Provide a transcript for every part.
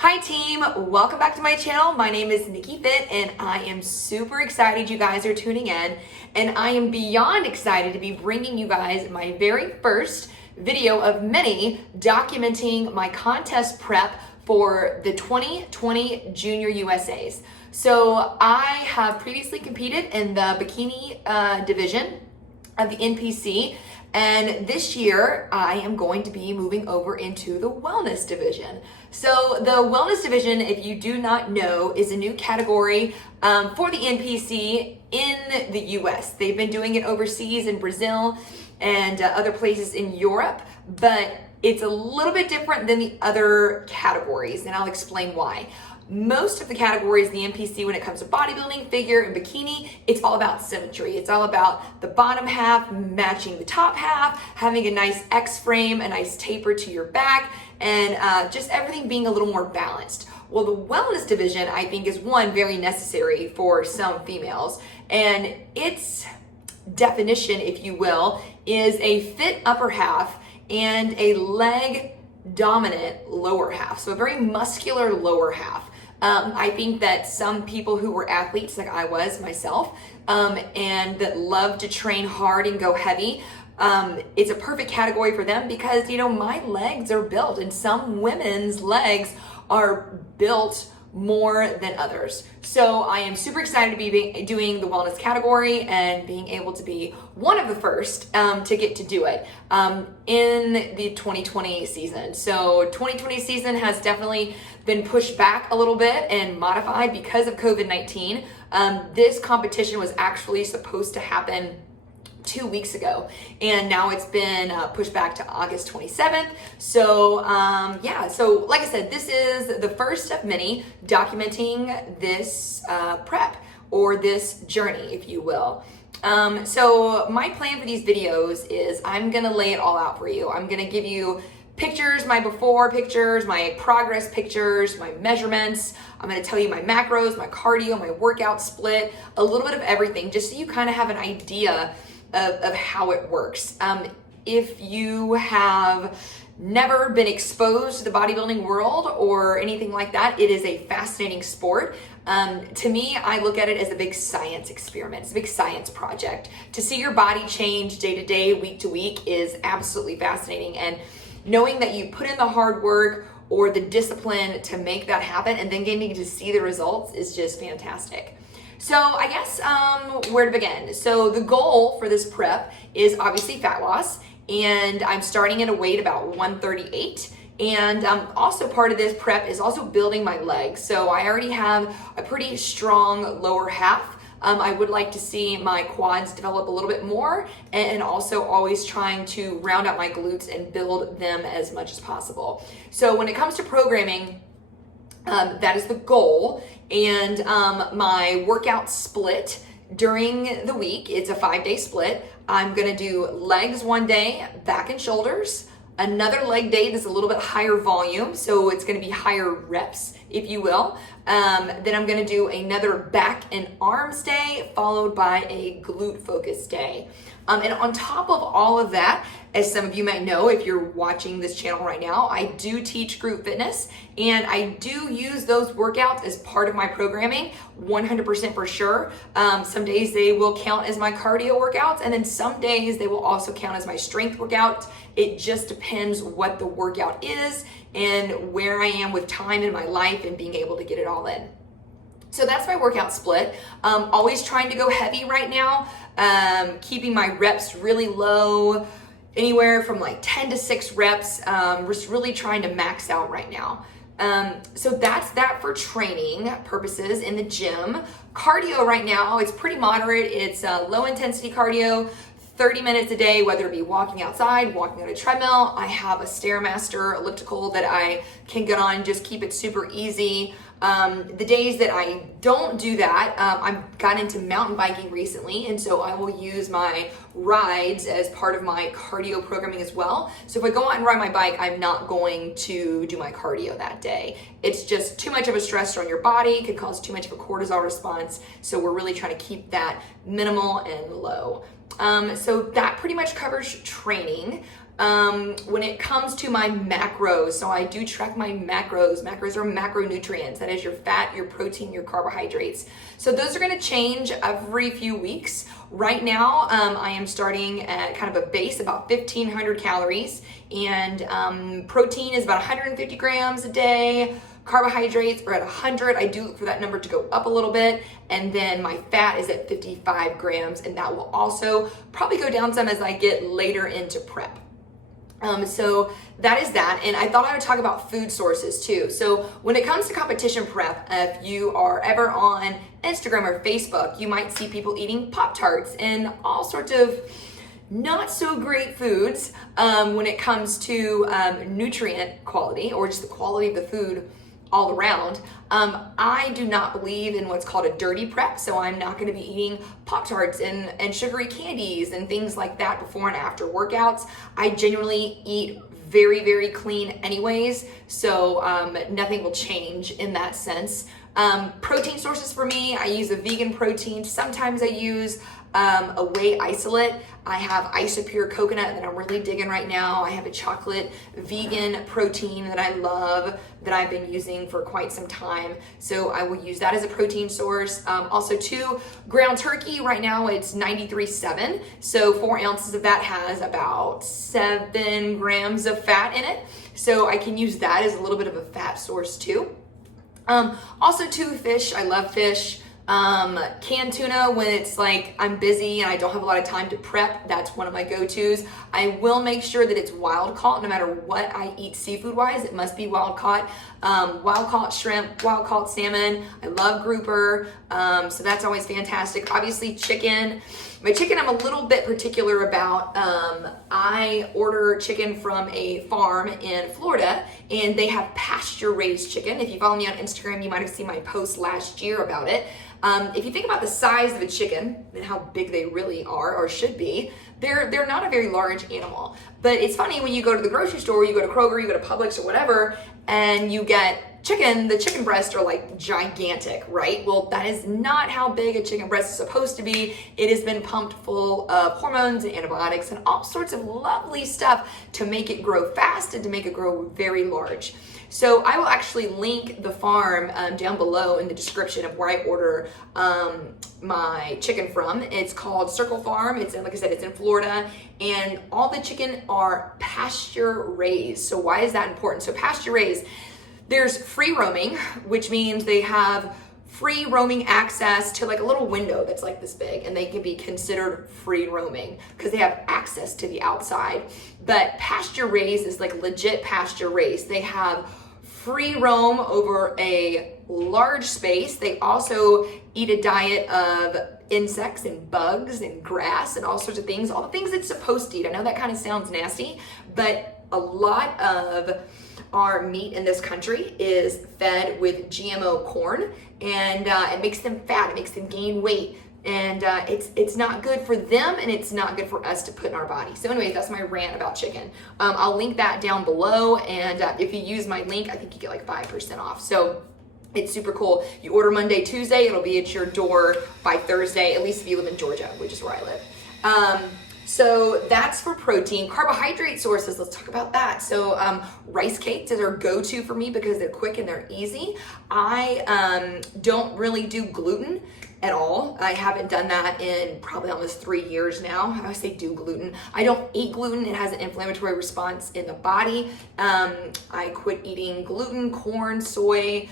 Hi team, welcome back to my channel. My name is Nikkifit and I am super excited you guys are tuning in, and I am beyond excited to be bringing you guys my very first video of many documenting my contest prep for the 2020 Junior USAs. So I have previously competed in the bikini division of the NPC, and this year I am going to be moving over into the wellness division. So the wellness division, if you do not know, is a new category for the NPC in the US. They've been doing it overseas in Brazil and other places in Europe, but it's a little bit different than the other categories, and I'll explain why. Most of the categories, the NPC, when it comes to bodybuilding, figure, and bikini, it's all about symmetry. It's all about the bottom half matching the top half, having a nice X frame, a nice taper to your back, and just everything being a little more balanced. Well, the wellness division, I think, is one very necessary for some females, and its definition, if you will, is a fit upper half and a leg dominant lower half. So a very muscular lower half. I think that some people who were athletes, like I was myself, and that love to train hard and go heavy, it's a perfect category for them because, you know, my legs are built, and some women's legs are built more than others. So I am super excited to be doing the wellness category and being able to be one of the first to get to do it in the 2020 season. So 2020 season has definitely been pushed back a little bit and modified because of COVID-19. This competition was actually supposed to happen 2 weeks ago, and now it's been pushed back to August 27th. So yeah, so like I said, this is the first of many documenting this prep, or this journey, if you will. So my plan for these videos is I'm gonna lay it all out for you. I'm gonna give you pictures, my before pictures, my progress pictures, my measurements. I'm gonna tell you my macros, my cardio, my workout split, a little bit of everything, just so you kind of have an idea of how it works. If you have never been exposed to the bodybuilding world or anything like that, it is a fascinating sport. To me, I look at it as a big science experiment. It's a big science project. To see your body change day to day, week to week is absolutely fascinating. And knowing that you put in the hard work or the discipline to make that happen and then getting to see the results is just fantastic. So I guess where to begin? So the goal for this prep is obviously fat loss, and I'm starting at a weight about 138. And also part of this prep is also building my legs. So I already have a pretty strong lower half. I would like to see my quads develop a little bit more, and also always trying to round out my glutes and build them as much as possible. So when it comes to programming, that is the goal. And my workout split during the week, it's a 5-day split. I'm gonna do legs one day, back and shoulders. Another leg day that's a little bit higher volume, so it's gonna be higher reps, if you will. Then I'm gonna do another back and arms day, followed by a glute focus day. And on top of all of that, as some of you might know if you're watching this channel right now, I do teach group fitness, and I do use those workouts as part of my programming, 100% for sure. Some days they will count as my cardio workouts, and then some days they will also count as my strength workouts. It just depends what the workout is and where I am with time in my life and being able to get it all in. So that's my workout split. Always trying to go heavy right now, keeping my reps really low, anywhere from like 10 to 6 reps, just really trying to max out right now. So that's that for training purposes in the gym. Cardio right now, it's pretty moderate. It's low intensity cardio, 30 minutes a day, whether it be walking outside, walking on a treadmill. I have a Stairmaster elliptical that I can get on, just keep it super easy. The days that I don't do that, I've gotten into mountain biking recently, and so I will use my rides as part of my cardio programming as well. So if I go out and ride my bike, I'm not going to do my cardio that day. It's just too much of a stressor on your body, could cause too much of a cortisol response. So we're really trying to keep that minimal and low. So that pretty much covers training. When it comes to my macros, so I do track my macros. Macros are macronutrients. That is your fat, your protein, your carbohydrates. So those are gonna change every few weeks. Right now, I am starting at kind of a base, about 1,500 calories, and protein is about 150 grams a day. Carbohydrates are at 100. I do look for that number to go up a little bit. And then my fat is at 55 grams, and that will also probably go down some as I get later into prep. So that is that. And I thought I would talk about food sources too. So when it comes to competition prep, if you are ever on Instagram or Facebook, you might see people eating Pop-Tarts and all sorts of not so great foods when it comes to nutrient quality or just the quality of the food all around. I do not believe in what's called a dirty prep, so I'm not gonna be eating Pop-Tarts and sugary candies and things like that before and after workouts. I generally eat very, very clean anyways, so nothing will change in that sense. Protein sources for me, I use a vegan protein. Sometimes I use a whey isolate. I have Isopure coconut that I'm really digging right now. I have a chocolate vegan protein that I love that I've been using for quite some time. So I will use that as a protein source. Also too, ground turkey, right now it's 93.7. So 4 ounces of that has about 7 grams of fat in it. So I can use that as a little bit of a fat source too. Also too, fish, I love fish. Canned tuna, when it's like I'm busy and I don't have a lot of time to prep, that's one of my go-tos. I will make sure that it's wild caught no matter what I eat seafood wise. It must be wild caught. Wild caught shrimp, wild caught salmon. I love grouper. So that's always fantastic. Obviously chicken. My chicken I'm a little bit particular about. I order chicken from a farm in Florida and they have pasture raised chicken. If you follow me on Instagram, you might have seen my post last year about it. If you think about the size of a chicken and how big they really are or should be, they're not a very large animal. But it's funny when you go to the grocery store, you go to Kroger, you go to Publix or whatever, and you get chicken, the chicken breasts are like gigantic, right? Well, that is not how big a chicken breast is supposed to be. It has been pumped full of hormones and antibiotics and all sorts of lovely stuff to make it grow fast and to make it grow very large. So I will actually link the farm down below in the description of where I order my chicken from. It's called Circle Farm. It's in, like I said, it's in Florida, and all the chicken are pasture raised. So why is that important? So pasture raised, there's free roaming, which means they have free roaming access to like a little window that's like this big, and they can be considered free roaming because they have access to the outside. But pasture raised is like legit pasture raised. They have free roam over a large space. They also eat a diet of insects and bugs and grass and all sorts of things, all the things it's supposed to eat. I know that kind of sounds nasty, but a lot of our meat in this country is fed with GMO corn, and it makes them fat, it makes them gain weight, and it's not good for them, and it's not good for us to put in our body. So anyways, that's my rant about chicken. I'll link that down below, and if you use my link, I think you get like 5% off. So it's super cool. You order Monday, Tuesday, it'll be at your door by Thursday, at least if you live in Georgia, which is where I live. So that's for protein. Carbohydrate sources, let's talk about that. So rice cakes is our go-to for me because they're quick and they're easy. I don't really do gluten at all. I haven't done that in probably almost 3 years now. I say do gluten. I don't eat gluten. It has an inflammatory response in the body. I quit eating gluten, corn, soy,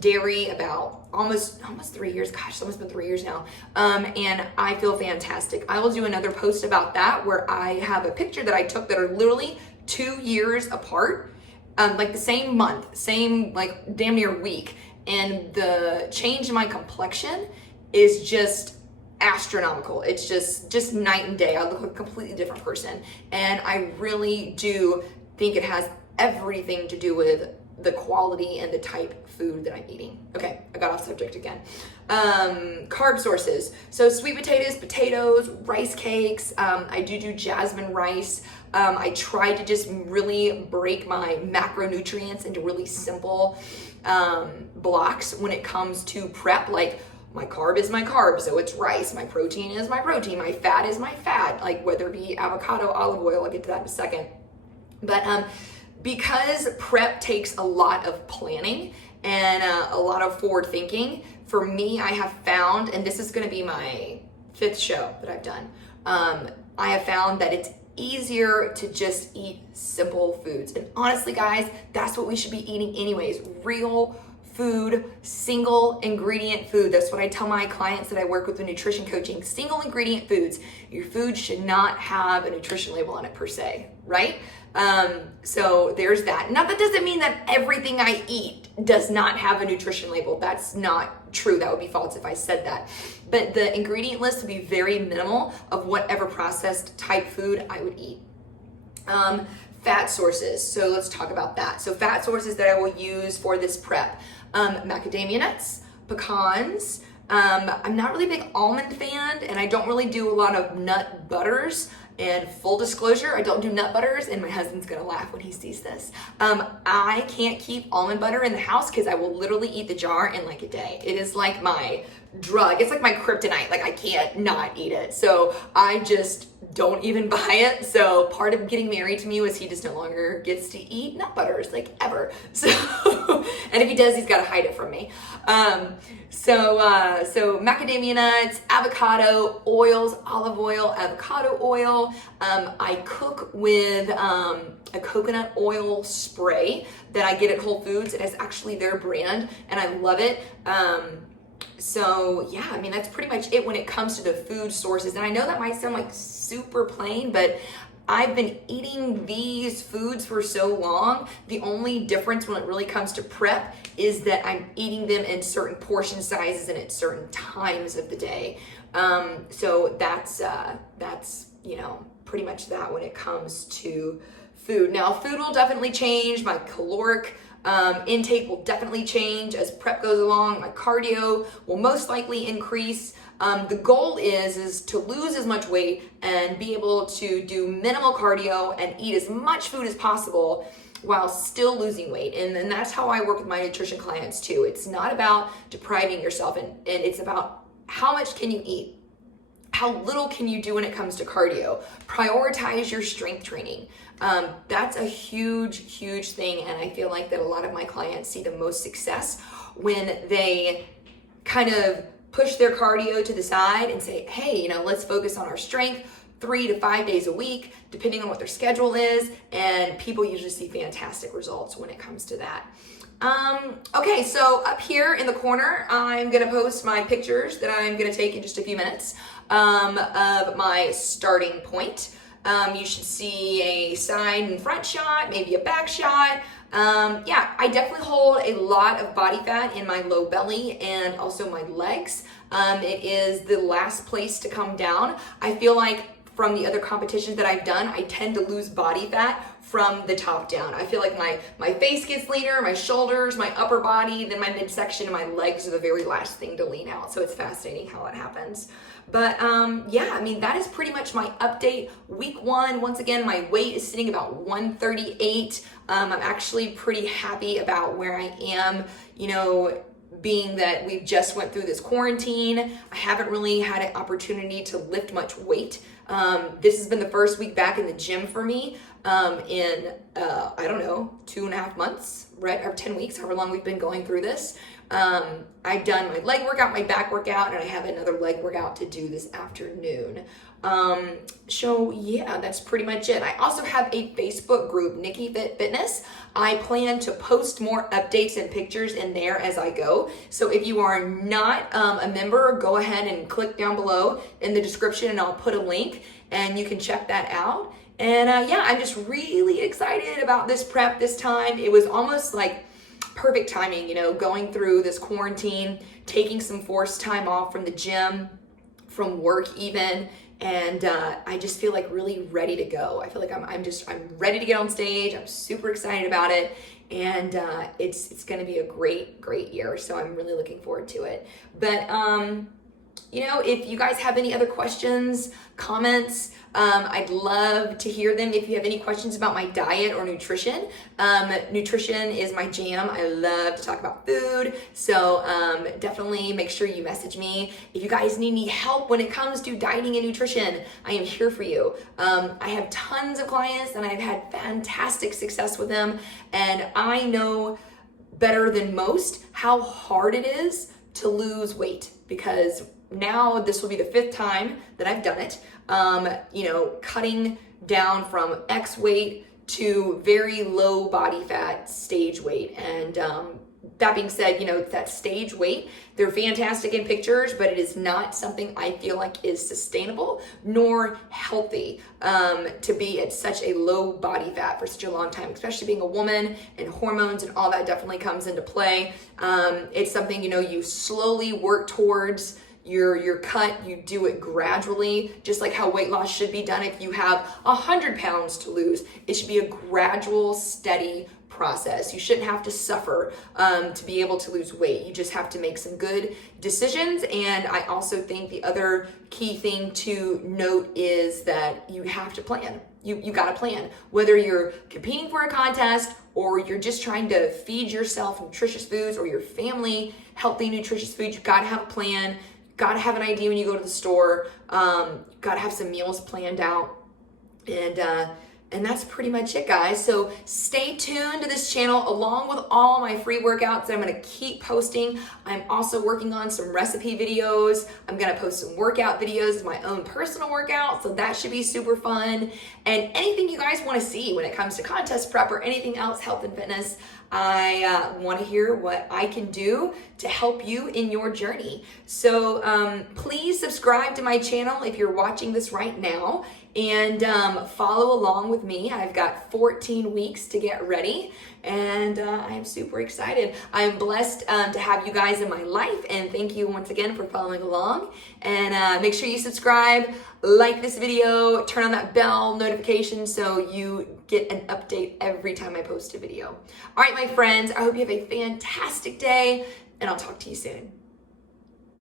dairy about almost 3 years. Gosh, it's almost been 3 years now. And I feel fantastic. I will do another post about that where I have a picture that I took that are literally 2 years apart, like the same month, same like damn near week. And the change in my complexion is just astronomical. It's just night and day. I look like a completely different person. And I really do think it has everything to do with the quality and the type of food that I'm eating. Okay, I got off subject again. Carb sources. So sweet potatoes, rice cakes. I do jasmine rice. I try to just really break my macronutrients into really simple blocks when it comes to prep, like my carb is my carb, so it's rice. My protein is my protein. My fat is my fat, like whether it be avocado, olive oil, I'll get to that in a second. But because prep takes a lot of planning and a lot of forward thinking, for me, I have found, and this is gonna be my 5th show that I've done, I have found that it's easier to just eat simple foods. And honestly, guys, that's what we should be eating anyways. Real food, single ingredient food. That's what I tell my clients that I work with in nutrition coaching. Single ingredient foods. Your food should not have a nutrition label on it per se, right? So there's that. Now that doesn't mean that everything I eat does not have a nutrition label. That's not true. That would be false if I said that. But the ingredient list would be very minimal of whatever processed type food I would eat. Fat sources. So let's talk about that. So fat sources that I will use for this prep. Macadamia nuts, pecans. I'm not really a big almond fan, and I don't really do a lot of nut butters. And full disclosure, I don't do nut butters, and my husband's gonna laugh when he sees this. I can't keep almond butter in the house because I will literally eat the jar in like a day. It is like my drug. It's like my kryptonite. Like I can't not eat it. So I just don't even buy it. So part of getting married to me was he just no longer gets to eat nut butters, like ever. So, and if he does, he's got to hide it from me. So macadamia nuts, avocado, oils, olive oil, avocado oil. I cook with a coconut oil spray that I get at Whole Foods. It is actually their brand, and I love it. So yeah, I mean, that's pretty much it when it comes to the food sources. And I know that might sound like super plain, but I've been eating these foods for so long. The only difference when it really comes to prep is that I'm eating them in certain portion sizes and at certain times of the day. So that's, you know, pretty much that when it comes to food. Now, food will definitely change. My caloric intake will definitely change as prep goes along. My cardio will most likely increase. The goal is to lose as much weight and be able to do minimal cardio and eat as much food as possible while still losing weight. And that's how I work with my nutrition clients too. It's not about depriving yourself, and it's about how much can you eat? How little can you do when it comes to cardio? Prioritize your strength training. That's a huge, huge thing. And I feel like that a lot of my clients see the most success when they kind of push their cardio to the side and say, hey, you know, let's focus on our strength 3 to 5 days a week, depending on what their schedule is. And people usually see fantastic results when it comes to that. Okay, so up here in the corner, I'm gonna post my pictures that I'm gonna take in just a few minutes of my starting point. You should see a side and front shot, maybe a back shot. Yeah, I definitely hold a lot of body fat in my low belly and also my legs. It is the last place to come down. I feel like from the other competitions that I've done, I tend to lose body fat from the top down. I feel like my face gets leaner, my shoulders, my upper body, then my midsection and my legs are the very last thing to lean out. So it's fascinating how it happens. But yeah, I mean, that is pretty much my update. Week 1, once again, my weight is sitting about 138. I'm actually pretty happy about where I am, you know, being that we just went through this quarantine. I haven't really had an opportunity to lift much weight. This has been the first week back in the gym for me in, I don't know, 2.5 months, right? Or 10 weeks, however long we've been going through this. I've done my leg workout, my back workout, and I have another leg workout to do this afternoon. So yeah, that's pretty much it. I also have a Facebook group, Nikkifit Fitness. I plan to post more updates and pictures in there as I go. So if you are not a member, go ahead and click down below in the description and I'll put a link and you can check that out. And yeah, I'm just really excited about this prep this time. It was almost like perfect timing, you know, going through this quarantine, taking some forced time off from the gym, from work even, and I just feel like really ready to go. I feel like I'm ready to get on stage. I'm super excited about it, and it's going to be a great year. So I'm really looking forward to it. But if you guys have any other questions, comments, I'd love to hear them. If you have any questions about my diet or nutrition, nutrition is my jam. I love to talk about food. So definitely make sure you message me. If you guys need any help when it comes to dieting and nutrition, I am here for you. I have tons of clients and I've had fantastic success with them. And I know better than most how hard it is to lose weight, because now this will be the 5th time that I've done it. Cutting down from X weight to very low body fat stage weight. And that being said, that stage weight, they're fantastic in pictures, but it is not something I feel like is sustainable nor healthy to be at such a low body fat for such a long time, especially being a woman, and hormones and all that definitely comes into play. It's something, you slowly work towards your cut. You do it gradually, just like how weight loss should be done. If you have 100 pounds to lose, it should be a gradual, steady process. You shouldn't have to suffer to be able to lose weight. You just have to make some good decisions. And I also think the other key thing to note is that you have to plan. You got to plan. Whether you're competing for a contest or you're just trying to feed yourself nutritious foods or your family healthy, nutritious foods, you got to have a plan. Got to have an idea when you go to the store. Got to have some meals planned out. And that's pretty much it, guys. So stay tuned to this channel along with all my free workouts that I'm going to keep posting. I'm also working on some recipe videos. I'm going to post some workout videos, my own personal workout. So that should be super fun. And anything you guys want to see when it comes to contest prep or anything else, health and fitness, I want to hear what I can do to help you in your journey. So please subscribe to my channel if you're watching this right now, and follow along with me. I've got 14 weeks to get ready, and I am super excited. I'm blessed to have you guys in my life, and thank you once again for following along. And make sure you subscribe, like this video, turn on that bell notification so you get an update every time I post a video. All right, my friends, I hope you have a fantastic day, and I'll talk to you soon.